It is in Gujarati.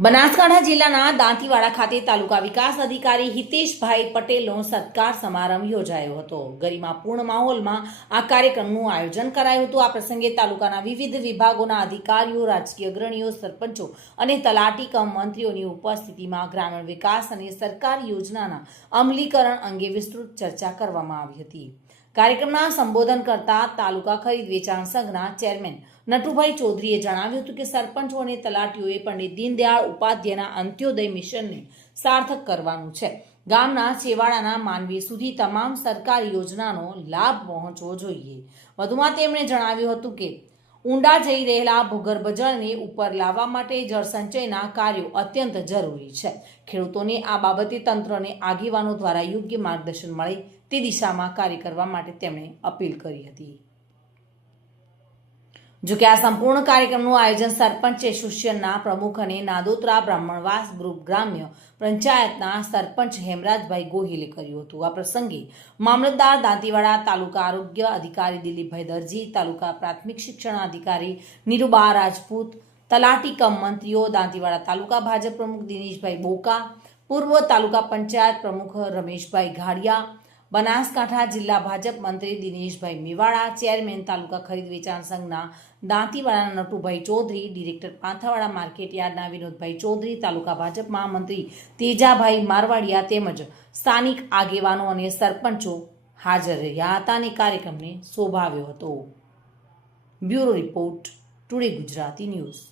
બનાસકાંઠા જિલ્લાના દાંતીવાડા ખાતે તાલુકા વિકાસ અધિકારી હિતેશભાઈ પટેલનો સત્કાર સમારંભ યોજાયો હતો। ગરિમાપૂર્ણ માહોલમાં આ કાર્યક્રમનું આયોજન કરાયું હતું। આ પ્રસંગે તાલુકાના વિવિધ વિભાગોના અધિકારીઓ, રાજકીય અગ્રણીઓ, સરપંચો અને તલાટી કમ મંત્રીઓની ઉપસ્થિતિમાં ગ્રામીણ વિકાસ અને સરકારી યોજનાના અમલીકરણ અંગે વિસ્તૃત ચર્ચા કરવામાં આવી હતી। કાર્યક્રમમાં સંબોધન કરતા તાલુકા ખરીદ વેચાણ સંઘના ચેરમેન નટુભાઈ ચૌધરીએ જણાવ્યું હતું કે સરપંચો અને તલાટીઓએ પંડિત દીનદયાળ ઉપાધ્યાયના અંત્યોદય મિશનને સાર્થક કરવાનું છે। ગામના છેવાડાના માનવી સુધી તમામ સરકારી યોજનાનો લાભ પહોંચવો જોઈએ। વધુમાં તેમણે જણાવ્યું હતું કે ઊંડા જઈ રહેલા ભૂગર્ભ જળને ઉપર લાવવા માટે જળસંચયના કાર્યો અત્યંત જરૂરી છે। ખેડૂતોને આ બાબતે તંત્રને આગેવાનો દ્વારા યોગ્ય માર્ગદર્શન મળે તે દિશામાં કાર્ય કરવા માટે તેમણે અપીલ કરી હતી। જોકે આ સંપૂર્ણ કાર્યક્રમનું આયોજન સરપંચ એસોસિએશનના પ્રમુખ અને નાદોત્રા બ્રાહ્મણવાસ ગ્રુપ ગ્રામ્ય પંચાયતના સરપંચ હેમરાજભાઈ ગોહિલે કર્યું હતું। આ પ્રસંગે મામલતદાર દાંતીવાડા, તાલુકા આરોગ્ય અધિકારી દિલીપભાઈ દરજી, તાલુકા પ્રાથમિક શિક્ષણ અધિકારી નીરુબા રાજપૂત, તલાટી કમ મંત્રીઓ, દાંતીવાડા તાલુકા ભાજપ પ્રમુખ દિનેશભાઈ બોકા, પૂર્વ તાલુકા પંચાયત પ્રમુખ રમેશભાઈ ઘાડિયા, બનાસકાંઠા જિલ્લા ભાજપ મંત્રી દિનેશભાઈ મેવાડા, ચેરમેન તાલુકા ખરીદ વેચાણ સંઘના દાંતીવાડાના નટુભાઈ ચૌધરી, ડિરેક્ટર પાંથાવાડા માર્કેટ યાર્ડના વિનોદભાઈ ચૌધરી, તાલુકા ભાજપ મહામંત્રી તેજાભાઈ મારવાડિયા તેમજ સ્થાનિક આગેવાનો અને સરપંચો હાજર રહ્યા હતા અને કાર્યક્રમને શોભાવ્યો હતો। Bureau report, today Gujarati news.